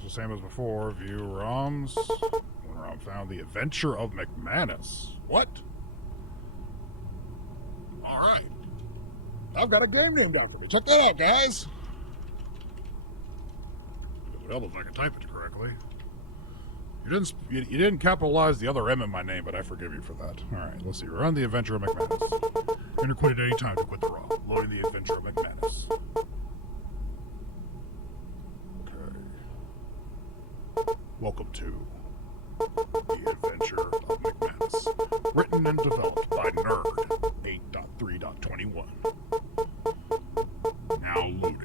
it's the same as before. View ROMs. When ROM found the Adventure of McManus. What? Alright. I've got a game named after me. Check that out, guys. It would help if I could type it correctly. You didn't capitalize the other M in my name, but I forgive you for that. Alright, let's see. Run the Adventure of McManus. Enter quit at any time to quit the ROM. Loading the Adventure of McManus. Welcome to The Adventure of McManus. Written and developed by Nerd 8.3.21. Now loading.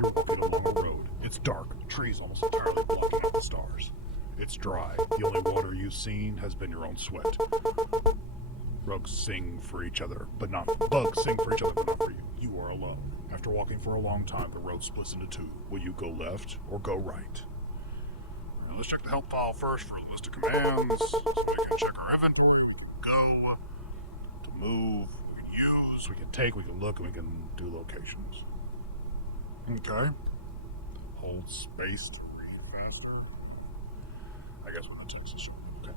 You're walking along a road. It's dark. Trees almost entirely blocking out the stars. It's dry. The only water you've seen has been your own sweat. Bugs sing for each other, but not for you. You are alone. After walking for a long time, the road splits into two. Will you go left or go right? Now let's check the help file first for a list of commands, so we can check our inventory. We can go to move, we can use, we can take, we can look, and we can do locations. Okay. Hold space to read faster. I guess we're not texting this one. Okay.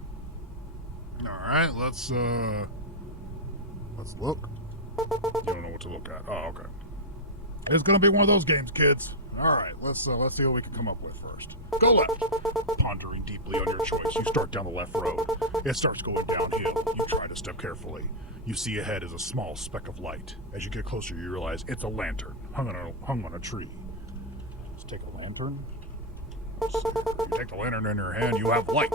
Alright, let's look. You don't know what to look at. Oh, okay. It's gonna be one of those games, kids. Alright, let's see what we can come up with first. Go left. Pondering deeply on your choice, you start down the left road. It starts going downhill. You try to step carefully. You see ahead is a small speck of light. As you get closer, you realize it's a lantern hung on a tree. Let's take a lantern. You take the lantern in your hand, you have light.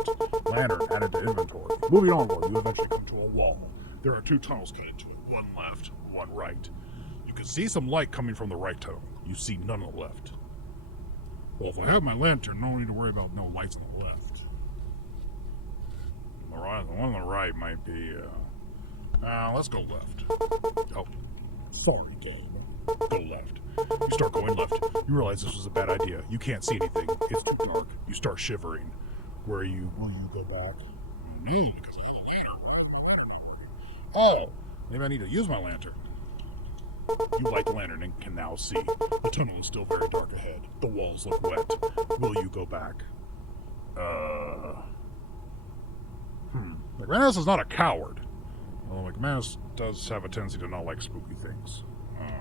Lantern added to inventory. Moving onward, you eventually come to a wall. There are two tunnels cut into it, one left, one right. You can see some light coming from the right tunnel. You see none on the left. Well, if I have my lantern, no need to worry about no lights on the left. The one on the right might be, let's go left. Oh, sorry, game. Go left. You start going left. You realize this was a bad idea. You can't see anything. It's too dark. You start shivering. Will you go back? No, because I have a lantern. Oh, maybe I need to use my lantern. You light the lantern and can now see. The tunnel is still very dark ahead. The walls look wet. Will you go back? McManus is not a coward. Well, McManus does have a tendency to not like spooky things.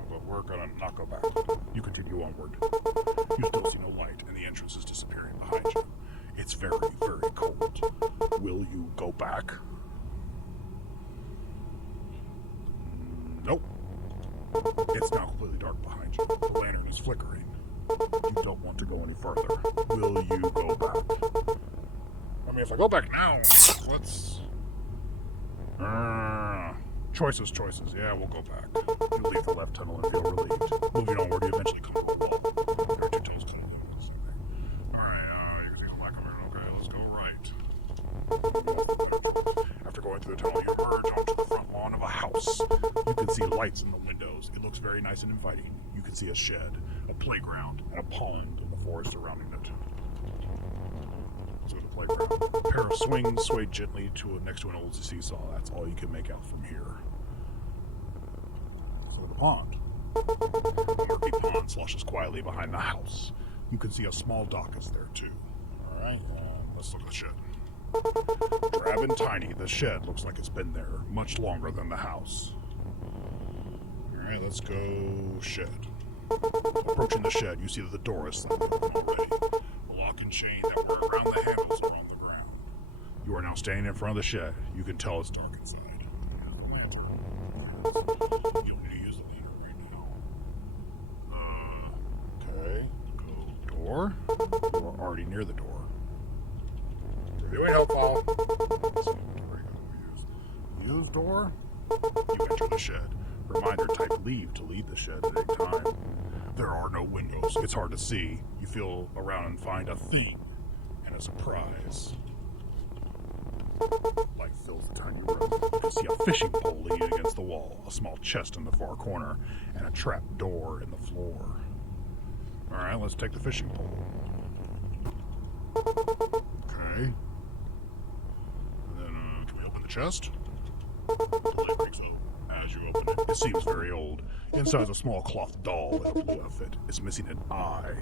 But we're gonna not go back. You continue onward. You still see no light, and the entrance is disappearing behind you. It's very, very cold. Will you go back? Nope. It's now completely dark behind you. The lantern is flickering. You don't want to go any further. Will you go back? I mean, if I go back now, let's... Choices. Yeah, we'll go back. You leave the left tunnel and feel relieved. Moving onward, you eventually come to a wall. There are two tunnels cut into the same thing. Alright, you can see the black over. Okay, let's go right. After going through the tunnel, you emerge onto the front lawn of a house. You can see lights in the windows. It looks very nice and inviting. You can see a shed, a playground, and a pond in the forest surrounding it. Let's go to the playground. A pair of swings swayed gently next to an old seesaw. That's all you can make out from here. So the pond. The murky pond slushes quietly behind the house. You can see a small dock is there too. Alright, let's look at the shed. Drab and tiny, the shed looks like it's been there much longer than the house. Alright, let's go shed. Approaching the shed, you see that the door is slightly open already. The lock and chain that were around the handles are on the ground. You are now standing in front of the shed. You can tell it's dark inside. You don't need to use the lantern right now. Okay. Go door. You are already near the door. Reviewing help file. Use door. You enter the shed. Reminder, type leave to leave the shed at any time. There are no windows. It's hard to see. You feel around and find a thing and a surprise. Light fills the tiny room. You can see a fishing pole leaning against the wall, a small chest in the far corner, and a trap door in the floor. Alright, let's take the fishing pole. Okay. And then, can we open the chest? The lid creaks open. As you open it, it seems very old. Inside is a small cloth doll with a blue outfit. It's missing an eye.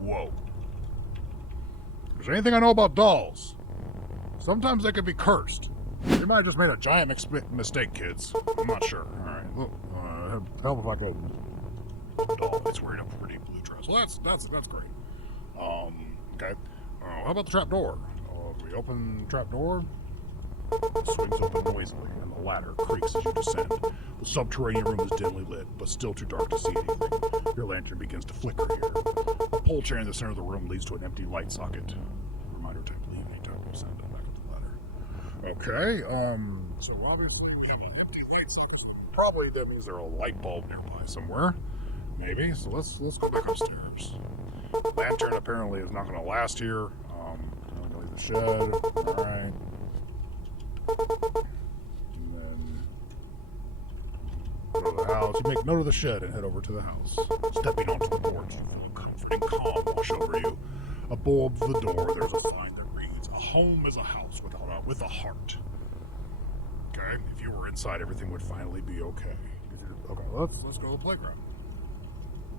Whoa. If there's anything I know about dolls, sometimes they can be cursed. You might have just made a giant mistake, kids. I'm not sure. Alright, look. Help if I could. The doll is wearing a pretty blue dress. Well, that's great. Okay. How about the trap door? Can we open the trap door? It swings open noisily, and the ladder creaks as you descend. The subterranean room is dimly lit, but still too dark to see anything. Your lantern begins to flicker here. A pole chair in the center of the room leads to an empty light socket. Reminder to leave any time to descend back up the ladder. Okay, so obviously, probably that means there's a light bulb nearby somewhere. Maybe, so let's go back upstairs. Lantern apparently is not going to last here. I'm going to leave the shed. Alright. And then go to the house. You make note of the shed and head over to the house. Stepping onto the porch, you feel a comforting calm wash over you. Above the door, there's a sign that reads, "A home is a house with a heart." Okay? If you were inside, everything would finally be okay. Okay, let's go to the playground.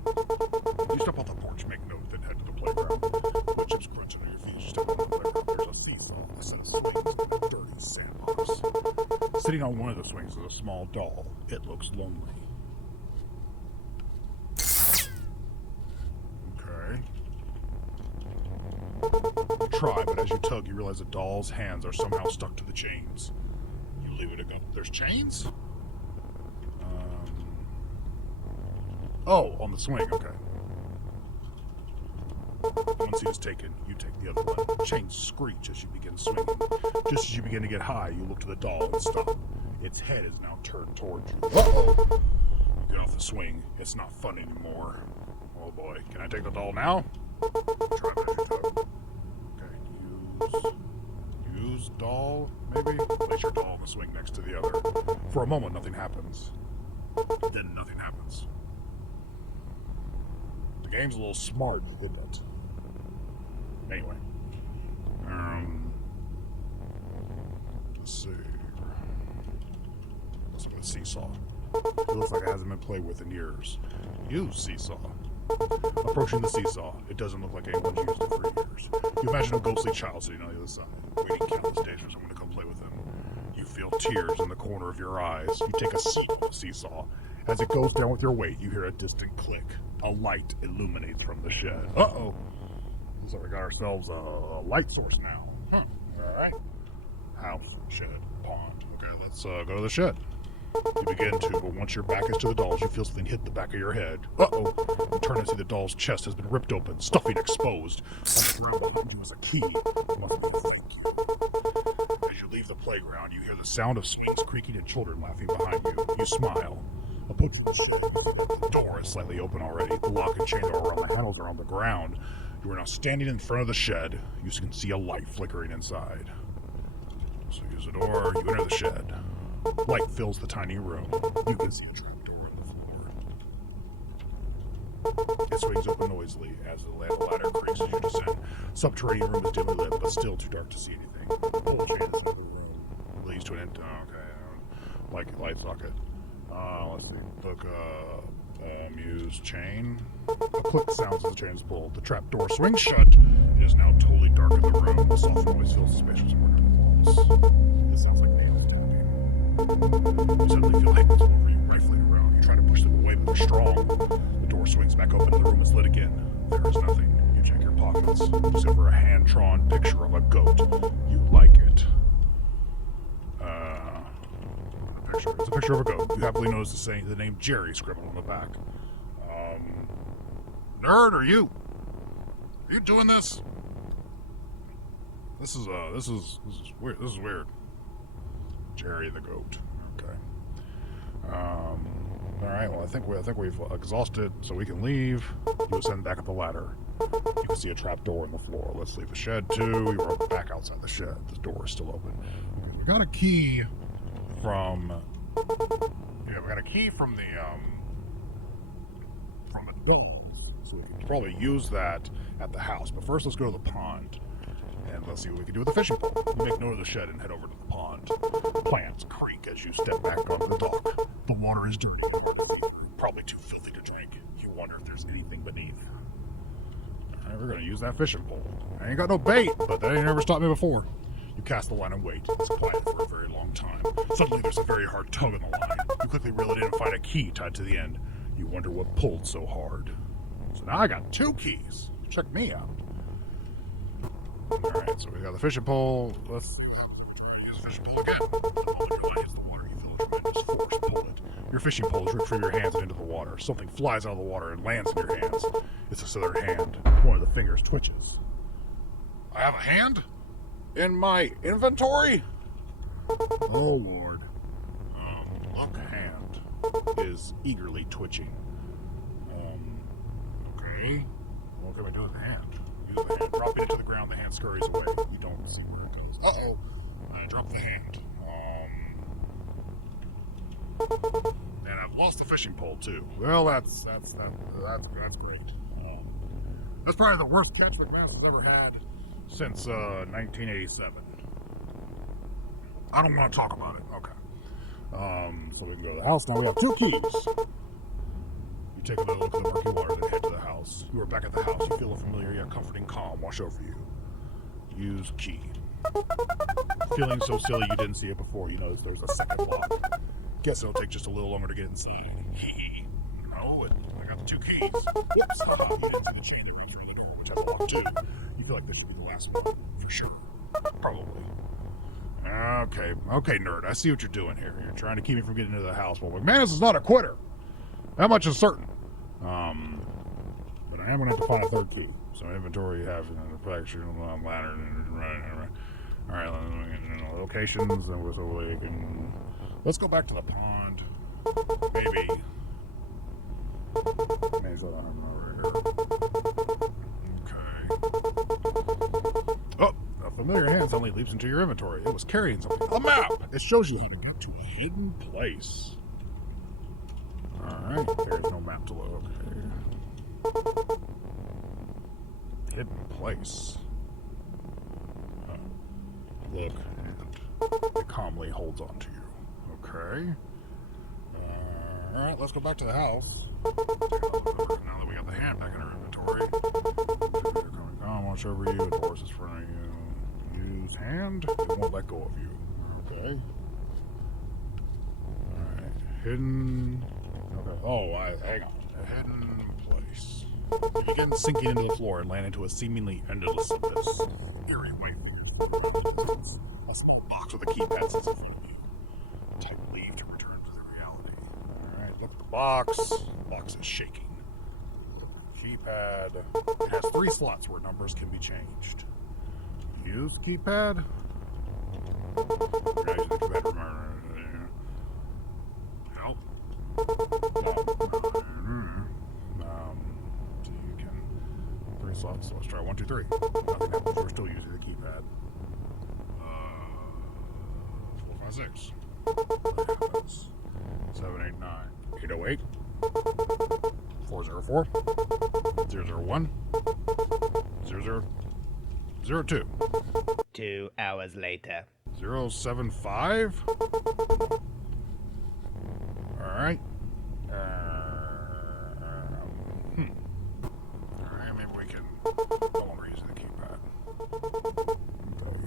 You step off the porch, make note, then head to the playground. The chips crunching on your feet as you step on the playground. There's a seesaw, a set of swings, and a dirty sandbox. Sitting on one of the swings is a small doll. It looks lonely. Okay. You try, but as you tug, you realize the doll's hands are somehow stuck to the chains. You leave it a go. There's chains? Oh, on the swing, okay. One seat is taken, you take the other one. Chains screech as you begin swinging. Just as you begin to get high, you look to the doll and stop. Its head is now turned towards you. Uh-oh! You get off the swing. It's not fun anymore. Oh boy. Can I take the doll now? Try it as you tug. Okay, use doll, maybe? Place your doll on the swing next to the other. For a moment, nothing happens. Then nothing happens. The game's a little smart, isn't it? Anyway. Let's see. Let's look at the seesaw. It looks like it hasn't been played with in years. Use seesaw. Approaching the seesaw, it doesn't look like anyone's used it for years. You imagine a ghostly child sitting on the other side, waiting countless days for someone to come play with them. You feel tears in the corner of your eyes. You take a seat on the seesaw. As it goes down with your weight, you hear a distant click. A light illuminates from the shed. Uh-oh. Looks like we got ourselves a light source now. Huh. Alright. House, shed, pond. Okay, let's go to the shed. You begin to, but once your back is to the dolls, you feel something hit the back of your head. Uh-oh. You turn and see the doll's chest has been ripped open, stuffing exposed. On the ground behind you is a key. As you leave the playground, you hear the sound of swings creaking and children laughing behind you. You smile. The door is slightly open already. The lock and chain door around the handles are on the ground. You are now standing in front of the shed. You can see a light flickering inside. So use the door, you enter the shed. Light fills the tiny room. You can see a trapdoor in the floor. It swings open noisily as the ladder creaks as you descend. Subterranean room is dimly lit, but still too dark to see anything. The pole chain is in the room. Leads to an like light socket. Let's see. Look, use chain. A click sounds as the chain is pulled. The trap door swings shut. It is now totally dark in the room. A soft noise fills the spacious corner of the walls. This sounds like nails tapping. You suddenly feel hands over you, rifling around. You try to push them away, but they're strong. The door swings back open and the room is lit again. There is nothing. You check your pockets. Except for a hand-drawn picture of a goat. You like it. It's a picture of a goat. You happily notice the name Jerry scribbled on the back. Nerd, are you doing this? This is weird. This is weird. Jerry the goat. Okay. All right. Well, I think we've exhausted, so we can leave. You ascend back up the ladder. You can see a trap door in the floor. Let's leave the shed too. You're back outside the shed. The door is still open. We got a key from. Yeah, we got a key from the boat. So we can probably use that at the house. But first, let's go to the pond. And let's see what we can do with the fishing pole. You make note of the shed and head over to the pond. front. Plants creak as you step back onto the dock. The water is dirty, probably too filthy to drink. You wonder if there's anything beneath. Alright, we're gonna use that fishing pole. I ain't got no bait, but that ain't ever stopped me before. You cast the line and wait. It's quiet for a very long time. Suddenly there's a very hard tug on the line. You quickly reel it in and find a key tied to the end. You wonder what pulled so hard. So now I got 2 keys. Check me out. Alright, so we got the fishing pole. Let's use the fishing pole again. The moment your line hits the water, you feel a tremendous force pull it. Your fishing pole is ripped from your hands and into the water. Something flies out of the water and lands in your hands. It's this other hand. One of the fingers twitches. I have a hand? In my inventory? Oh, Lord. Look, hand is eagerly twitching. Okay. What can I do with the hand? Use the hand. Drop it into the ground. The hand scurries away. You don't see where it goes. Uh-oh. Drop the hand. And I've lost the fishing pole, too. Well, that's great. That's probably the worst catch McManus has ever had since 1987. I don't want to talk about it. Okay. So we can go to the house now. We have 2 keys. You take another look at the murky water, then head to the house. You are back at the house. You feel a familiar yet comforting calm wash over you. Use key. Feeling so silly you didn't see it before. You notice there's a second lock. Guess it'll take just a little longer to get inside. No, I got the 2 keys. Whoops, haha, you didn't see the chain that reached through the door, which has a lock too. You feel like this should be the last one, for sure. Probably. Okay, nerd, I see what you're doing here. You're trying to keep me from getting into the house. Well, McManus is not a quitter. That much is certain. But I am going to have to find a 3rd key. So inventory you have the factory, lantern, alright, locations, and so we can... Let's go back to the pond. Maybe. Okay. Oh, a familiar hand suddenly leaps into your inventory. It was carrying something. A map! It shows you how to get to a hidden place. Alright, there's no map to look. Okay. Hidden place. Look, and it calmly holds on to you. Okay. Alright, let's go back to the house. Now that we got the hand back in our inventory. Watch over you, the horse is in front of you. Use hand, it won't let go of you. Okay. Alright, hidden... Okay. Oh, hang on. A hidden place. You begin sinking into the floor and land into a seemingly endless abyss. Eerie wait. Also, a box with a keypad sits in front of you. Type leave to return to the reality. Alright, look at the box. The box is shaking. Keypad. It has 3 slots where numbers can be changed. Use keypad? Use the keypad. Help. So you can 3 slots. So let's try 1, 2, 3. Nothing happens. We're still using the keypad. 4, 5, 6. What happens? 7, 8, 9. 808. 404. 001. 0002. 2 hours later. 075. Alright. Alright, maybe we can no longer use the keypad.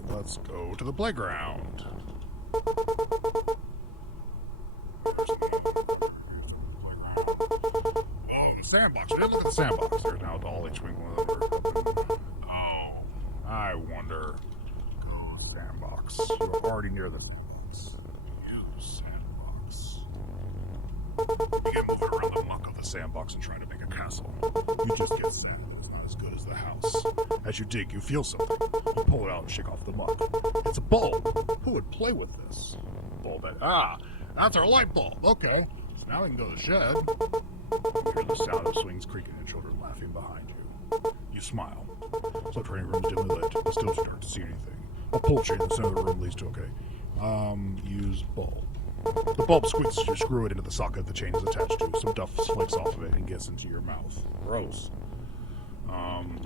Let's go to the playground. Sandbox. We didn't look at the sandbox. There's now a doll each wing with over. Oh, I wonder. Go sandbox. You're already near the use sandbox. Begin moving around the muck of the sandbox and trying to make a castle. You just get sad that it's not as good as the house. As you dig, you feel something. You pull it out and shake off the muck. It's a bulb. Who would play with this? Bulb that. That's our light bulb. Okay. So now we can go to the shed. You hear the sound of swings creaking and children laughing behind you. You smile. Subterranean room is dimly lit, but still too dark to see anything. A pull chain in the center of the room leads to use bulb. The bulb squeaks as you screw it into the socket the chain is attached to. Some dust flakes off of it and gets into your mouth. Gross.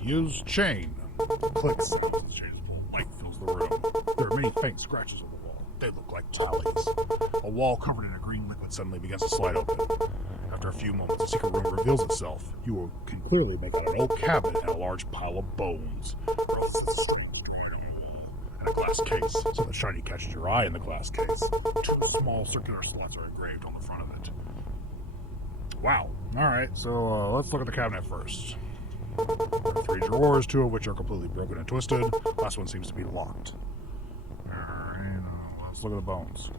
Use chain. Clicks. The chain is pulled. Light fills the room. There are many faint scratches on the wall. They look like tallies. A wall covered in a green liquid suddenly begins to slide open. After a few moments, a secret room reveals itself. You can clearly make out an old cabinet and a large pile of bones. And a glass case. Something shiny catches your eye in the glass case. 2 small circular slots are engraved on the front of it. Wow. Alright, so let's look at the cabinet first. There are 3 drawers, 2 of which are completely broken and twisted. Last one seems to be locked. Alright, let's look at the bones.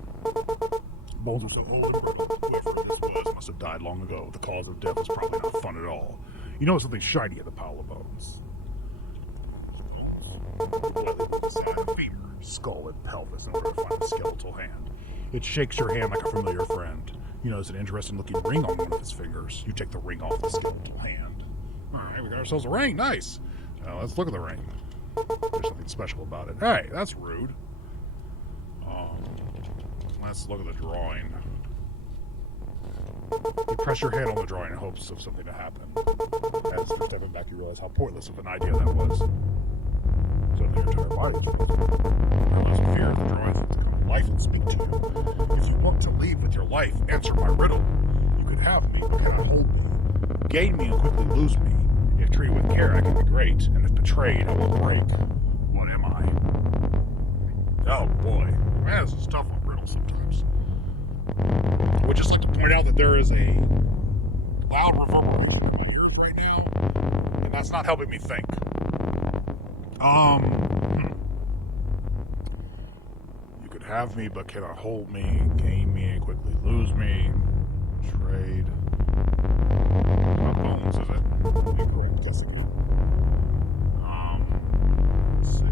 Bones are so old and brittle. Whoever this was must have died long ago. The cause of death was probably not fun at all. You notice something shiny in the pile of bones. Femur, skull, and pelvis in order to find a skeletal hand. It shakes your hand like a familiar friend. You notice an interesting looking ring on one of his fingers. You take the ring off the skeletal hand. Alright, we got ourselves a ring. Nice. Now let's look at the ring. There's something special about it. Hey, that's rude. Let's look at the drawing. You press your hand on the drawing in hopes of something to happen. As you're stepping back, you realize how pointless of an idea that was. Suddenly your entire body realize in fear the drawing will come to life and speak to you. If you want to leave with your life, answer my riddle. You could have me, but cannot hold me. Gain me and quickly lose me. If treated with care, I can be great, and if betrayed, I will break. What am I? Oh boy. Man, this is tough on riddles sometimes. I would just like to point out that there is a loud reverberation here right now, and that's not helping me think. You could have me, but cannot hold me. Gain me and quickly lose me. Trade. Not bones, is it? I'm guessing. Let's see.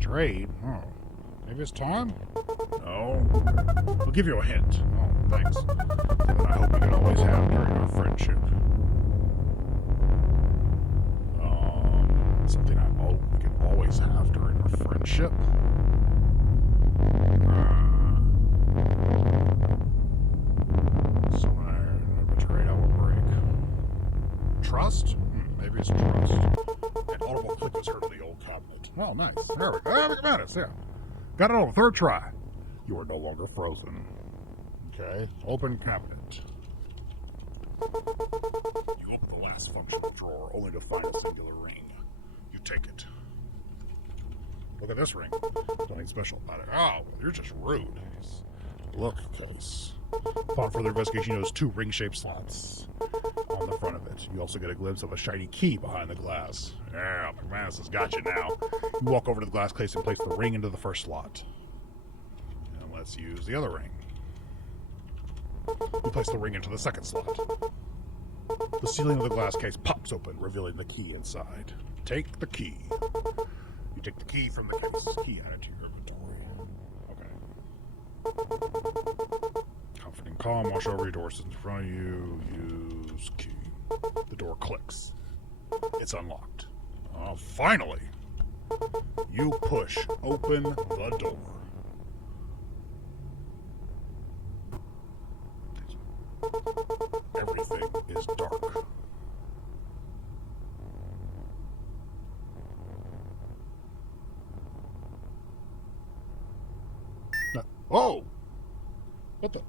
Trade? Oh. Maybe it's time? No. We'll give you a hint. Oh, thanks. That I hope we can always have during our friendship. Something I hope we can always have during our friendship. So I betrayed, I will break. Trust? Maybe it's trust. An audible click was heard on the old cabinet. Oh, nice. There we go. McManus, yeah. Got it on the 3rd try. You are no longer frozen. Okay. Open cabinet. You open the last functional drawer only to find a singular ring. You take it. Look at this ring. Nothing special about it. Oh, you're just rude. Look, case. Upon further investigation, you notice 2 ring-shaped slots on the front of it. You also get a glimpse of a shiny key behind the glass. Yeah, McManus has got you now. You walk over to the glass case and place the ring into the first slot. And let's use the other ring. You place the ring into the second slot. The ceiling of the glass case pops open, revealing the key inside. Take the key. You take the key from the case. Key added to your inventory. Okay. Comforting calm, wash over your door sits in front of you. Use key. The door clicks. It's unlocked. Oh, finally! You push open the door. Everything is dark. Oh! What the?